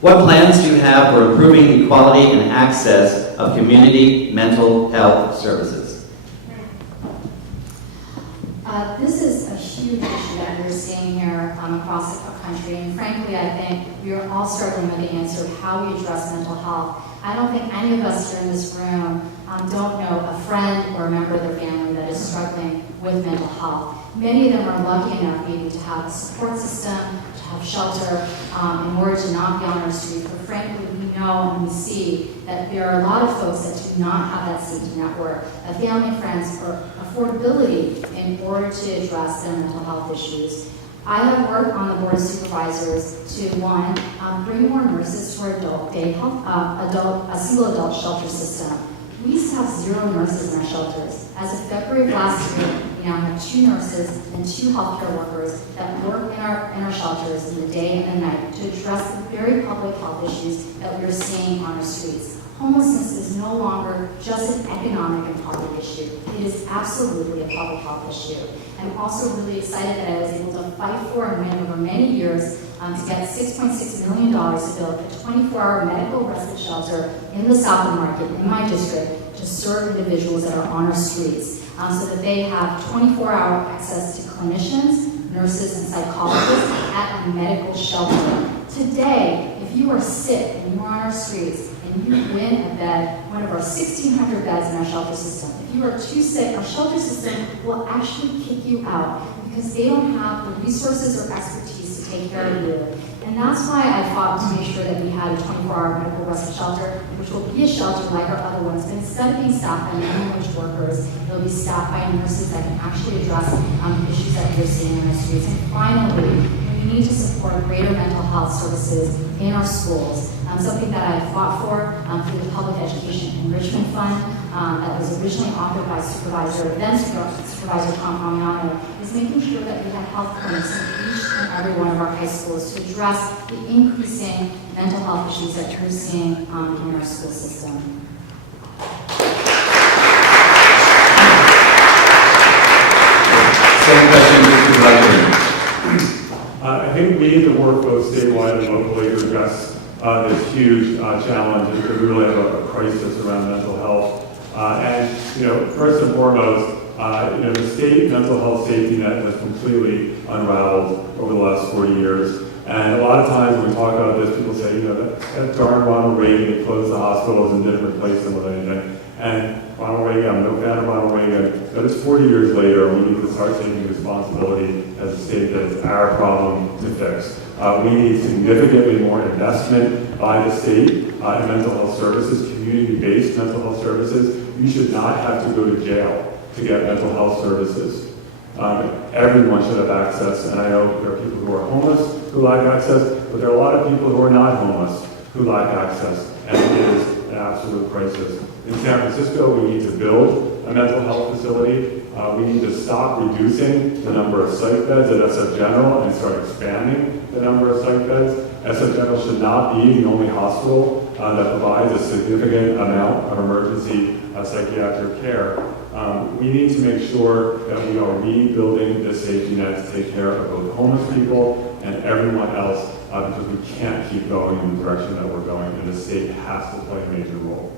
What plans do you have for improving the quality and access of community mental health services? This is a huge issue that we're seeing here across the country, and frankly, I think we are all struggling with the answer of how we address mental health. I don't think any of us here in this room don't know a friend or a member of their family that is struggling with mental health. Many of them are lucky enough maybe to have a support system, to have shelter, in order to not be on our street. But frankly, we know and we see that there are a lot of folks that do not have that safety network, family, friends, or affordability in order to address their mental health issues. I have worked on the Board of Supervisors to, one, bring more nurses to our adult day health, a single adult shelter system. We used to have 0 nurses in our shelters. As of February of last year, we now have 2 nurses and 2 healthcare workers that work in our shelters in the day and the night to address the very public health issues that we're seeing on our streets. Homelessness is no longer just an economic and public issue. It is absolutely a public health issue. I'm also really excited that I was able to fight for and win over many years to get $6.6 million to build a 24-hour medical respite shelter in the Southern Market, in my district, to serve individuals that are on our streets, so that they have 24-hour access to clinicians, nurses, and psychologists at a medical shelter. Today, if you are sick and you are on our streets, and you win a bed, one of our 1,600 beds in our shelter system. If you are too sick, our shelter system will actually kick you out because they don't have the resources or expertise to take care of you. And that's why I fought to make sure that we had a 24-hour medical respite shelter, which will be a shelter like our other ones. But instead of being staffed by minimum wage workers, it'll be staffed by nurses that can actually address issues that we're seeing in our streets. And finally, we need to support greater mental health services in our schools. Something that I fought for through the Public Education Enrichment Fund that was originally authored by then Supervisor Tom Palmiano, is making sure that we have health clinics in each and every one of our high schools to address the increasing mental health issues that we're seeing in our school system. Second question, Supervisor. I think we need to work both statewide and locally to address this huge challenge, because we really have a crisis around mental health. First and foremost, the state mental health safety net has completely unraveled over the last 40 years. And a lot of times when we talk about this, people say, that darn Ronald Reagan, he closed the hospitals and didn't replace them with anything. And Ronald Reagan, I'm no fan of Ronald Reagan, but it's 40 years later, we need to start taking responsibility as a state that it's our problem to fix. We need significantly more investment by the state in mental health services, community-based mental health services. You should not have to go to jail to get mental health services. Everyone should have access, and I know there are people who are homeless who lack access, but there are a lot of people who are not homeless who lack access, and it is an absolute crisis. In San Francisco, we need to build a mental health facility. We need to stop reducing the number of psych beds at SF General and start expanding the number of psych beds. SF General should not be the only hospital that provides a significant amount of emergency psychiatric care. We need to make sure that we are rebuilding the safety net to take care of both homeless people and everyone else, because we can't keep going in the direction that we're going, and the state has to play a major role.